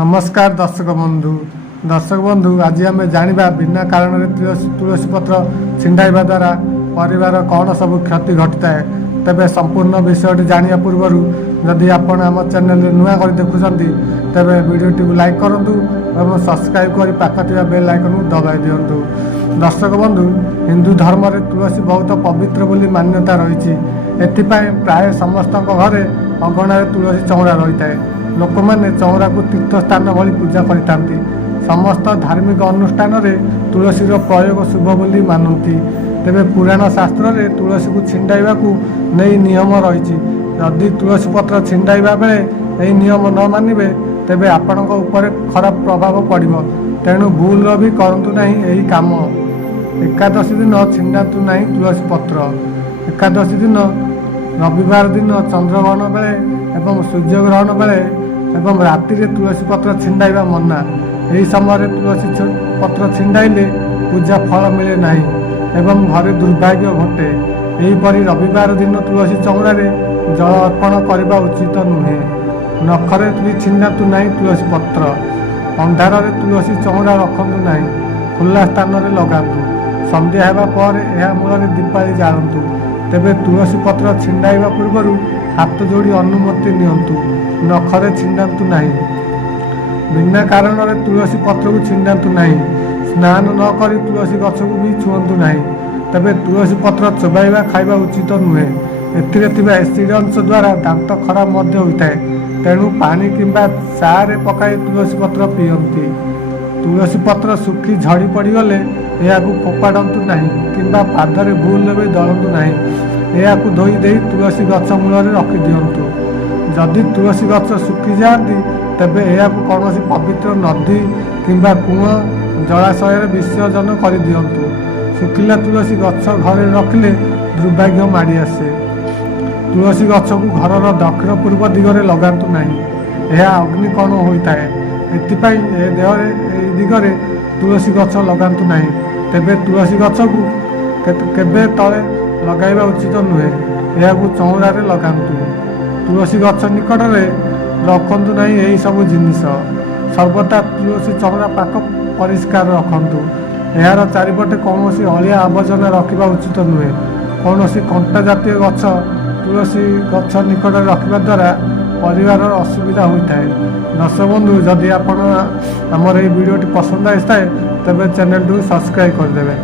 नमस्कार दर्शक बंधु आज आम जाना बिना कारण तुलसी पत्र छिंडाइबा द्वारा परिवार कौन सब क्षति घटी थाए तेरे संपूर्ण विषय जाना पूर्व जदि आपण आम चैनल नुआ कर देखुं तेरे वीडियो को लाइक करूँ और सब्सक्राइब कर पाखा बेल आइकन को दबाई दिंतु। दर्शक बंधु हिंदू धर्म में तुलसी बहुत पवित्र बोली मान्यता रही प्राय समस्त घरे अगणार तुलसी चौरा रही है। लोक मैंने चौरा को तीर्थ स्थान भली पूजा करते समस्त धार्मिक अनुष्ठान में तुलसी प्रयोग शुभ बोली मानती। तेबे पुराण शास्त्र में तुलसी को छिंडाइबा को नहीं नियम रही जदि तुलसी पत्र छिंडाइबा बेले यही नियम न मानिबे तेबे आपणक ऊपर खराब प्रभाव पड़ो। तेणु भूल भी करंतु नहीं यही काम। एकादशी दिन छिंडातु नहीं तुलसी पत्र। एकादशी दिन रविवार दिन चंद्रग्रहण बेले एवं सूर्यग्रहण बेले एवं राति तुलसी पत्र छिंडाइबा मना। यही समय तुलसी पत्र छिंडाइले पूजा फल मिले नहीं एवं घरे दुर्भाग्य घटे। यहीपरि रविवार दिन तुलसी चौरारे जल अर्पण करने उचित नुहे। नखरे भी छिंडातु नहीं तुलसी पत्र। अंधार तुलसी चौरा रखतु नहीं, खुला स्थान में लगातु। संध्या होगा पर यह मूल दीपावली जालतु। तेबे तुलसी पत्र छिंडाइबा पूर्व हाथ जोड़ी अनुमति नियंतु। नखरे छिंडातु नहीं। बिना कारण तुलसी पत्र को छिंडातु नहीं। स्नान न करी तुलसी गछ को भी छुअंतु नहीं। तेबे तुलसी पत्र चोबाइबा खाइबा उचित नुहे। एथिरे थिबा एसिड अंश द्वारा दांत खराब मध्य होता है। तेणु पानी किंबा चारे पकाई तुलसी पत्र पीयंती। तुलसी पत्र सुखी झड़ी पड़गले यह फोपाड़ू नहीं किंबा पादरे भूल भी दलतु नहीं। यह धोई दे तुलसी गछ मूल रखी दिंतु। जदि तुलसी गछ सुखी जाती तेबे यह कौन पवित्र नदी किंबा कूआ जलाशय विसर्जन कर दिंतु। सुखिला तुलसी गछ घरे रखिले दुर्भाग्य माड़ी आसे। तुलसी गछ को घर दक्षिण पूर्व दिगरे लगातु नहीं। यह अग्निकर्ण होता है। एथिपाई देह दिगरे तुलसी गछ लगातु नहीं। तेबे तुलसी गछ को केबे तले लगाइबा उचित नुहे। यह चौरा लगातु। तुलसी गछ निकट में रखतु नहीं यही सब जिनिस। सर्वदा तुलसी चौरा पाख परिष्कार रखतु। यार चारिपटे कौन अलिया आवर्जना रखा उचित नुहे। कौन कंटा जातीय गछ तुलसी गछ निकट रखा द्वारा परिवार असुविधा होता है। दर्शक बंधु जदि आपण आमर ये वीडियो पसंद आए तेज चैनल को सब्सक्राइब करदे।